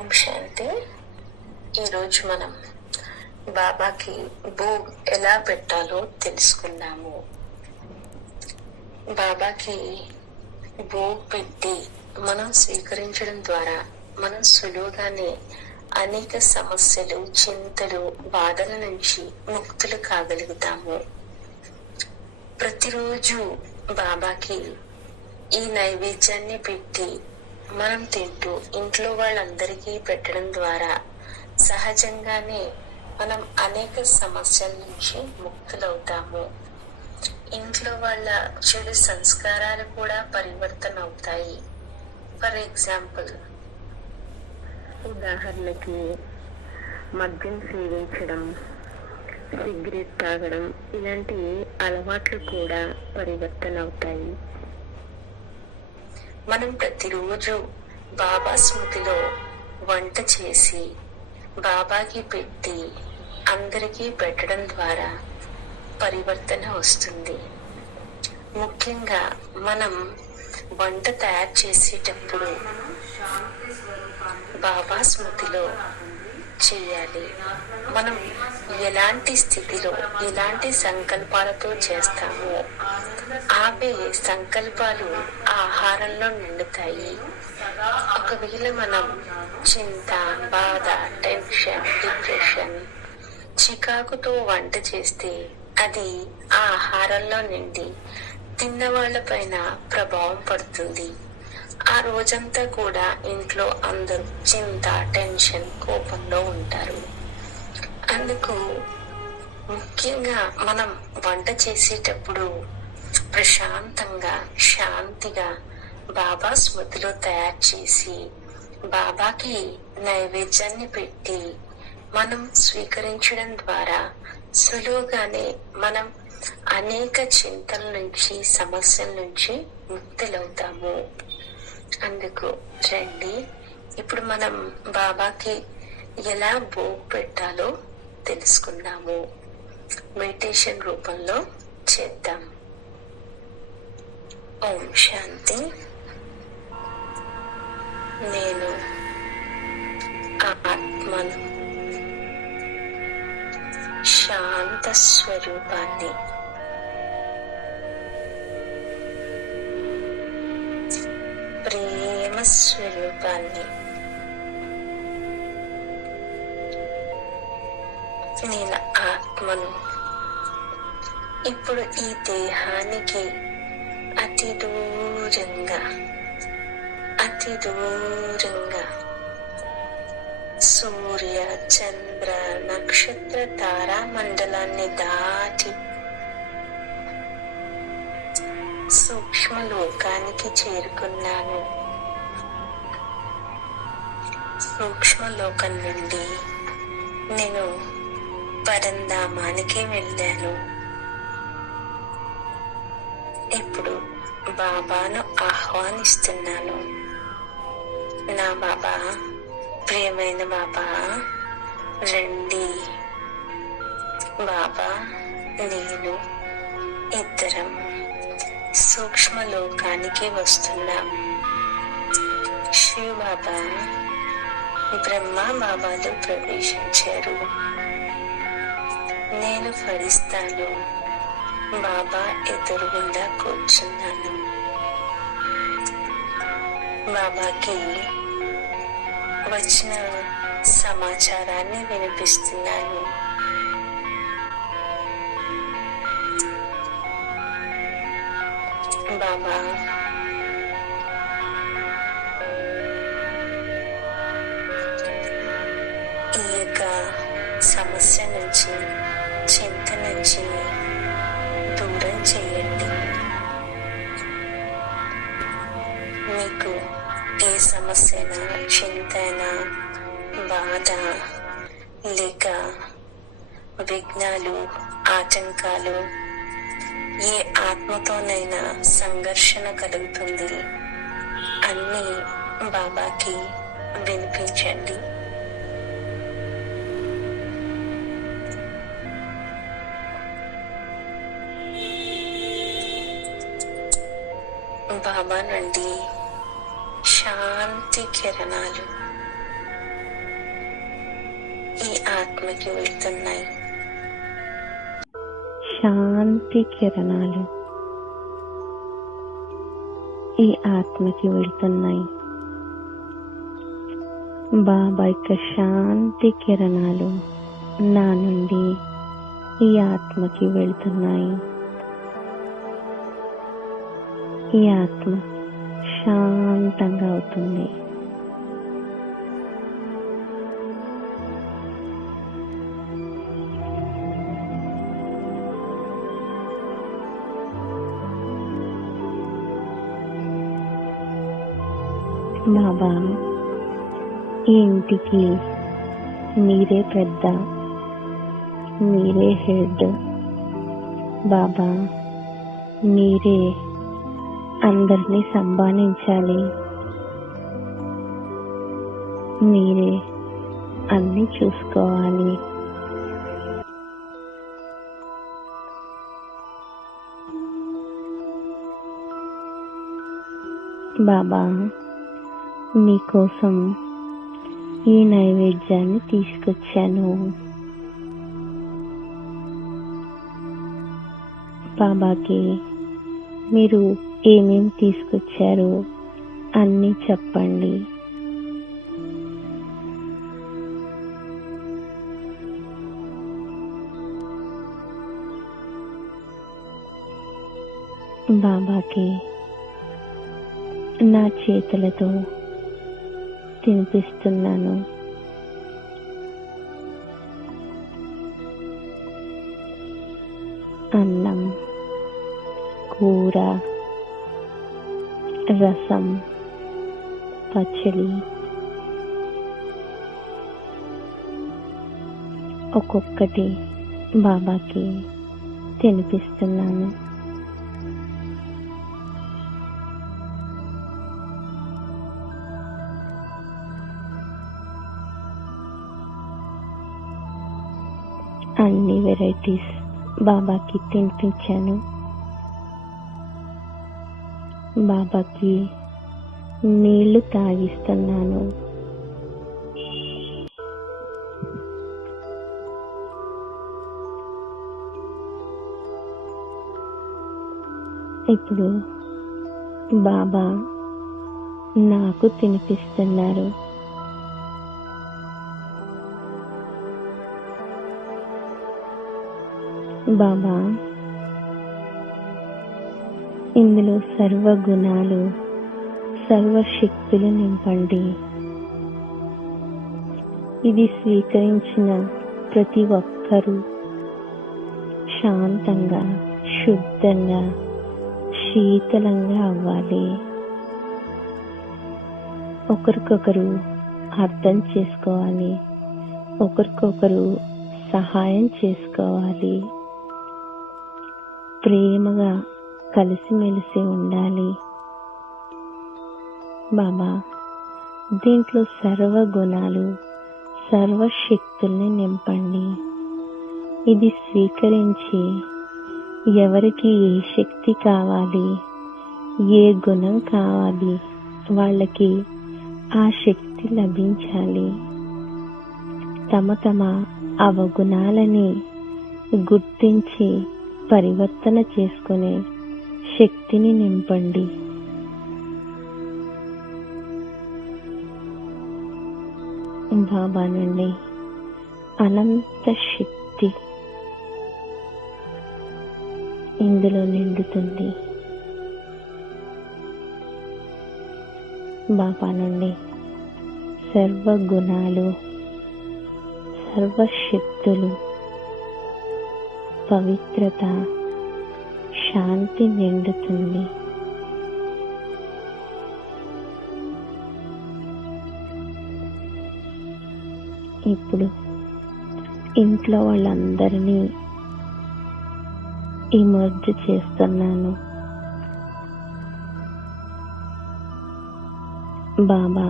ఓం శాంతి. ఈరోజు మనం బాబాకి భోగ్ ఎలా పెట్టాలో తెలుసుకున్నాము. బాబాకి భోగ్ పెట్టి మనం స్వీకరించడం ద్వారా మనం సులువుగానే అనేక సమస్యలు, చింతలు, బాధల నుంచి ముక్తులు కాగలుగుతాము. ప్రతిరోజు బాబాకి ఈ నైవేద్యాన్ని పెట్టి మనం తింటూ ఇంట్లో వాళ్ళందరికీ పెట్టడం ద్వారా సహజంగానే మనం అనేక సమస్యల నుంచి ముక్తులవుతాము. ఇంట్లో వాళ్ళ చెడు సంస్కారాలు కూడా పరివర్తన అవుతాయి. ఫర్ ఎగ్జాంపుల్, ఉదాహరణకి మద్యం సేవించడం, సిగరెట్ తాగడం, ఇలాంటి అలవాట్లు కూడా పరివర్తన అవుతాయి. మనం ప్రతిరోజు బాబా స్మృతిలో వంట చేసి బాబాకి పెట్టి అందరికీ పెట్టడం ద్వారా పరివర్తన వస్తుంది. ముఖ్యంగా మనం వంట తయారు చేసేటప్పుడు బాబా స్మృతిలో చేయాలి. మనం ఎలాంటి స్థితిలో ఎలాంటి సంకల్పాలతో చేస్తామో అవే సంకల్పాలు ఆహారంలో నిండుతాయి. ఒకవేళ మనం చింత, బాధ, టెన్షన్, డిప్రెషన్, చికాకుతో వంట చేస్తే అది ఆ ఆహారంలో నిండి తిన్న వాళ్ళ పైన ప్రభావం పడుతుంది. ఆ రోజంతా కూడా ఇంట్లో అందరూ చింత, టెన్షన్, కోపంలో ఉంటారు. అందుకు ముఖ్యంగా మనం వంట చేసేటప్పుడు ప్రశాంతంగా, శాంతిగా బాబా స్మృతిలో తయారు చేసి బాబాకి నైవేద్యాన్ని పెట్టి మనం స్వీకరించడం ద్వారా సులువుగానే మనం అనేక చింతల నుంచి, సమస్యల నుంచి ముక్తులవుతాము. అందుకు రండి, ఇప్పుడు మనం బాబాకి ఎలా భోగ్ పెట్టాలో తెలుసుకుందాము. మెడిటేషన్ రూపంలో చేద్దాం. ఓం శాంతి. నేను ఆత్మను, శాంత స్వరూపాన్ని, ప్రేమ స్వరూపాన్ని. నేను ఆత్మను. ఇప్పుడు ఈ దేహానికి అతి దూరంగా సూర్య, చంద్ర, నక్షత్ర, తారా మండలాన్ని దాటి సూక్ష్మ లోకానికి చేరుకున్నాను. సూక్ష్మ లోకం నుండి నేను పరంధామానికి వెళ్ళాను. ఇప్పుడు బాబాను ఆహ్వానిస్తున్నాను. నా బాబా, ప్రియమైన బాబా, రండి. బాబా, నేను ఇద్దరం సూక్ష్మ లోకానికి వస్తున్నాం. శివ బాబా, బ్రహ్మ బాబాలు ప్రవేశించారు. నేను ఫరిస్తాను. బాబా ఎదురుగుండా కూర్చున్నాను. బాబాకి వచ్చిన సమాచారాన్ని వినిపిస్తున్నాను. బాబా, ఈ యొక్క సమస్య నుంచి, చింత నుంచి దూరం చేయండి. మీకు ఏ సమస్యనా, చింతనా, బాధ లేక విఘ్నాలు, ఆటంకాలు, ఏ ఆత్మతోనైనా సంఘర్షణ కలుగుతుంది, అన్నీ బాబాకి వినిపించండి. బాబా నుండి శాంతి కిరణాలు ఆత్మకి వెళ్తున్నాయి. శాంతి కిరణాలు ఈ ఆత్మకి వెళ్తున్నాయి. బాబా యొక్క శాంతి కిరణాలు నా నుండి ఈ ఆత్మకి వెళ్తున్నాయి. ఈ ఆత్మ శాంతంగా అవుతుంది. బాబా, ఈ ఇంటికి మీరే పెద్ద, మీరే హెడ్. బాబా, మీరే అందరినీ సంభాళించాలి. మీరే అన్నీ చూసుకోవాలి. బాబా, మీకోసం ఈ నైవేద్యాన్ని తీసుకొచ్చాను. బాబాకి మీరు ఏమేమి తీసుకొచ్చారు అన్నీ చెప్పండి. బాబాకి నా చేతులతో తినిపిస్తున్నాను. అన్నం, కూర, రసం, పచ్చడి, ఒక్కొక్కటి బాబాకి తినిపిస్తున్నాను. అన్ని వెరైటీస్ బాబాకి తినిపించాను. బాబాకి నీళ్లు తాగిస్తున్నాను. ఇప్పుడు బాబా నాకు తినిపిస్తున్నారు. బాబా, ఇందులో సర్వ గుణాలు, సర్వశక్తులు నింపండి. ఇది స్వీకరించిన ప్రతి ఒక్కరూ శాంతంగా, శుద్ధంగా, శీతలంగా అవ్వాలి. ఒకరికొకరు అర్థం చేసుకోవాలి. ఒకరికొకరు సహాయం చేసుకోవాలి. ప్రేమగా కలిసిమెలిసి ఉండాలి. బాబా, దీంట్లో సర్వ గుణాలు, సర్వశక్తుల్ని నింపండి. ఇది స్వీకరించి ఎవరికి ఏ శక్తి కావాలి, ఏ గుణం కావాలి, వాళ్ళకి ఆ శక్తి లభించాలి. తమ తమ అవగుణాలని గుర్తించి పరివర్తన చేసుకునే శక్తిని నింపండి. బాబా నుండి అనంత శక్తి ఇందులో నిండుతుంది. బాబా నుండి సర్వ గుణాలు, సర్వశక్తులు, పవిత్రత, శాంతి నిండుతుంది. ఇప్పుడు ఇంట్లో వాళ్ళందరినీ ఇమర్జ్ చేస్తున్నాను. బాబా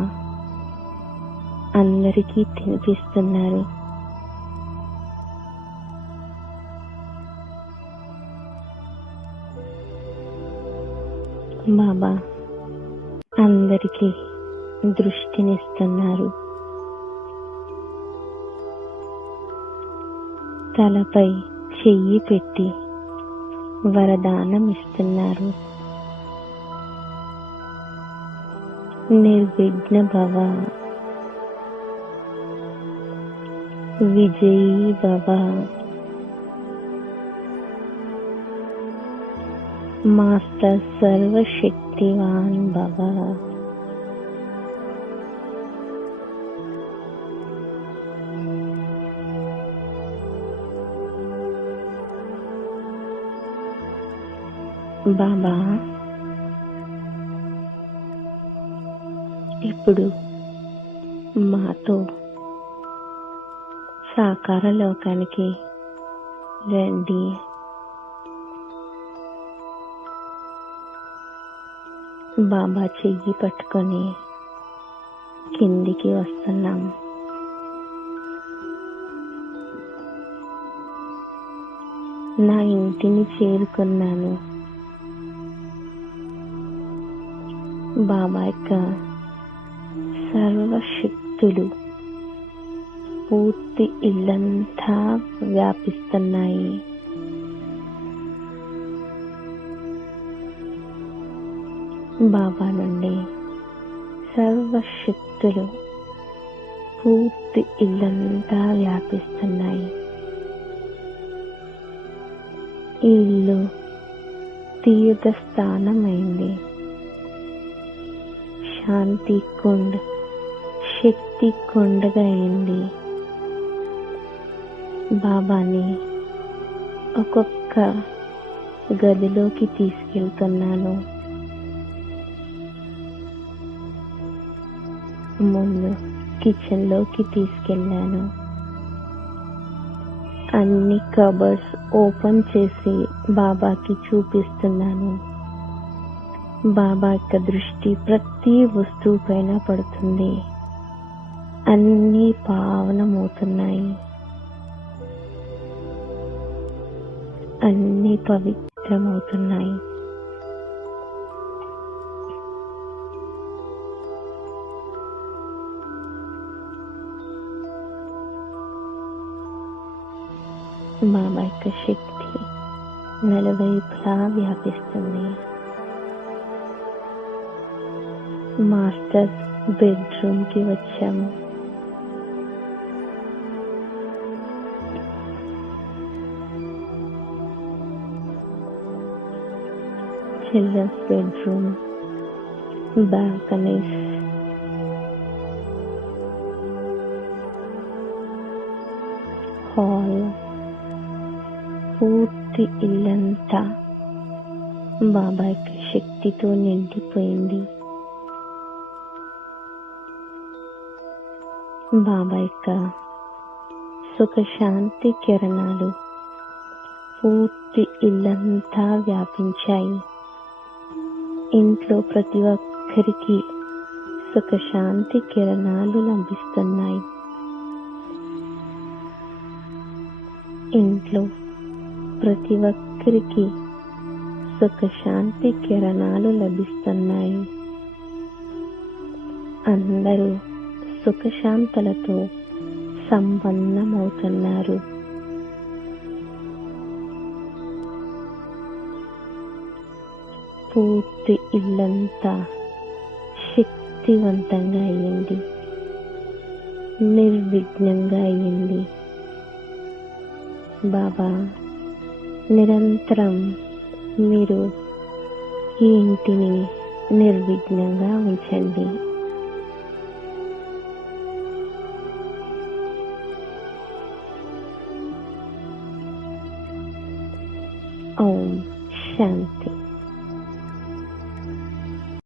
అందరికీ తినిపిస్తున్నారు. బాబా అందరికీ దృష్టినిస్తున్నారు. తలపై చెయ్యి పెట్టి వరదానం ఇస్తున్నారు. నిర్విఘ్న భవ, విజయీ భవ, మాస్టర్ సర్వశక్తివాన్ భవ. బాబా ఇప్పుడు మాతో సాకార లోకానికి రండి. బాబా చెయ్యి పట్టుకొని కిందికి వస్తున్నాం. నా ఇంటిని చేరుకున్నాను. బాబా యొక్క సర్వశక్తులు పూర్తి ఇల్లంతా వ్యాపిస్తున్నాయి. బాబా నుండి సర్వశక్తులు పూర్తి ఇల్లంతా వ్యాపిస్తున్నాయి. ఈ ఇల్లు తీర్థస్థానమైంది. శాంతి కుండ్, శక్తి కుండగా అయింది. బాబాని ఒక్కొక్క గదిలోకి తీసుకెళ్తున్నాను. ముందు కిచెన్ లోకి తీసుకెళ్ళాను. అన్ని కబర్డ్స్ ఓపెన్ చేసి బాబాకి చూపిస్తున్నాను. బాబా యొక్క దృష్టి ప్రతి వస్తువు పైన పడుతుంది. అన్నీ పావనమవుతున్నాయి. అన్నీ పవిత్రమవుతున్నాయి. బాబా యొక్క శక్తి నలువైపులా వ్యాపిస్తుంది. మాస్టర్ బెడ్రూమ్ కి వచ్చాము. చిల్డ్రన్స్ బెడ్రూమ్, బాల్కనీస్, హాల్, పూర్తి ఇల్లంతా బాబా యొక్క శక్తితో నిండిపోయింది. బాబా యొక్క సుఖశాంతి కిరణాలు పూర్తి ఇల్లంతా వ్యాపించాయి. ఇంట్లో ప్రతి ఒక్కరికి సుఖశాంతి కిరణాలు లభిస్తున్నాయి. ఇంట్లో ప్రతి ఒక్కరికి సుఖశాంతి కిరణాలు లభిస్తున్నాయి. అందరూ సుఖశాంతులతో సంపన్నమవుతున్నారు. పూర్తి ఇల్లంతా శక్తివంతంగా అయింది. నిర్విఘ్నంగా అయింది. బాబా నిరంతరం మీరు ఈ ఇంటిని నిర్విఘ్నంగా ఉంచండి. ఓం శాంతి.